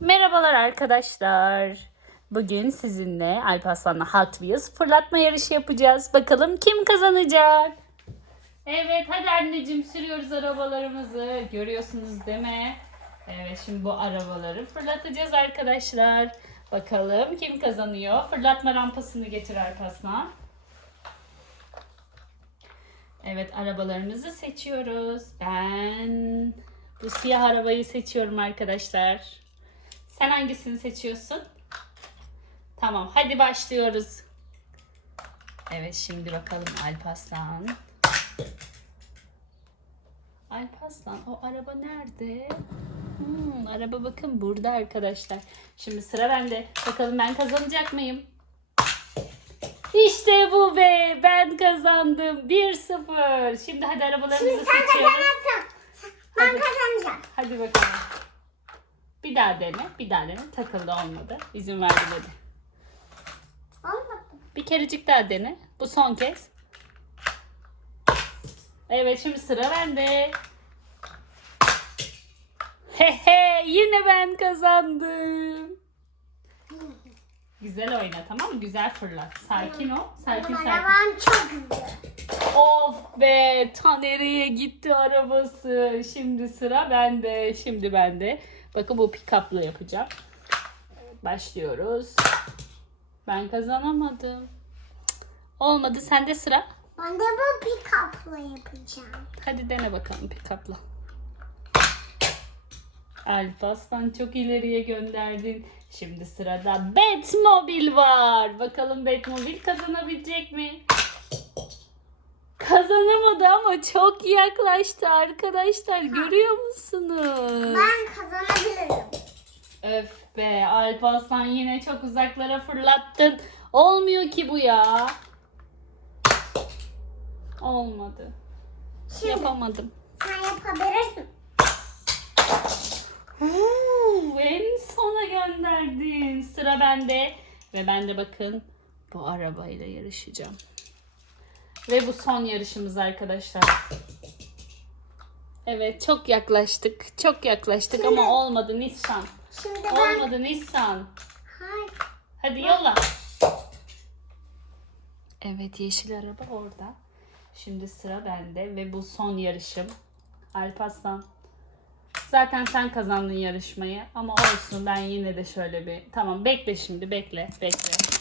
Merhabalar arkadaşlar. Bugün sizinle Alparslan'la Hot Wheels fırlatma yarışı yapacağız. Bakalım kim kazanacak? Evet hadi anneciğim sürüyoruz arabalarımızı. Görüyorsunuz değil mi? Evet şimdi bu arabaları fırlatacağız arkadaşlar. Bakalım kim kazanıyor? Fırlatma rampasını getir Alparslan. Evet arabalarımızı seçiyoruz. Ben bu siyah arabayı seçiyorum arkadaşlar. Sen hangisini seçiyorsun? Tamam hadi başlıyoruz. Evet şimdi bakalım Alpaslan. Alpaslan o araba nerede? Hmm, araba bakın burada arkadaşlar. Şimdi sıra bende. Bakalım ben kazanacak mıyım? İşte bu be. Ben kazandım. 1-0. Şimdi hadi arabalarımızı Şimdi sen seçiyoruz. kazanırsın. Ben kazanacağım. Hadi bakalım. Bir daha dene. Bir daha dene. Takıldı olmadı. İzin verdi dedi. Olmadı. Bir kerecik daha dene. Bu son kez. Evet şimdi sıra bende. He he yine ben kazandım. Güzel oyna tamam mı? Güzel fırlat. Sakin ol. Sakin sakin. arabam çok hızlı. Be ta nereye gitti arabası. Şimdi sıra bende. Şimdi bende. Bakın bu pick-up'la yapacağım. Başlıyoruz. Ben kazanamadım. Olmadı. Sende sıra. Ben de bu pick-up'la yapacağım. Hadi dene bakalım pick-up'la. Alpaslan çok ileriye gönderdin. Şimdi sırada Batmobile var. Bakalım Batmobile kazanabilecek mi? Kazanamadı ama çok yaklaştı arkadaşlar. Görüyor musunuz? Ben kazanabilirim. Öf be Alparslan yine çok uzaklara fırlattın. Olmuyor ki bu ya. Olmadı. Şimdi Yapamadım. sen yapabilirsin. Oo, en sona gönderdin. Sıra bende. Ve ben de bakın bu arabayla yarışacağım. Ve bu son yarışımız arkadaşlar. Evet çok yaklaştık. Çok yaklaştık ama olmadı Nissan. Şimdi ben... Olmadı Nissan. Hayır. Hadi yolla. Evet yeşil araba orada. Şimdi sıra bende ve bu son yarışım. Alparslan. Zaten sen kazandın yarışmayı ama olsun ben yine de şöyle bir tamam bekle şimdi bekle bekle.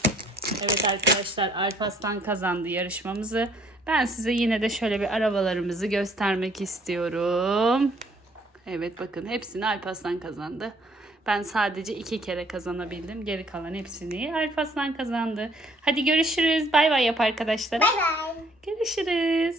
Evet arkadaşlar Alparslan kazandı yarışmamızı. Ben size yine de şöyle bir arabalarımızı göstermek istiyorum. Evet bakın hepsini Alparslan kazandı. Ben sadece iki kere kazanabildim. Geri kalan hepsini Alparslan kazandı. Hadi görüşürüz. Bay bay yap arkadaşlar. Bay bay. Görüşürüz.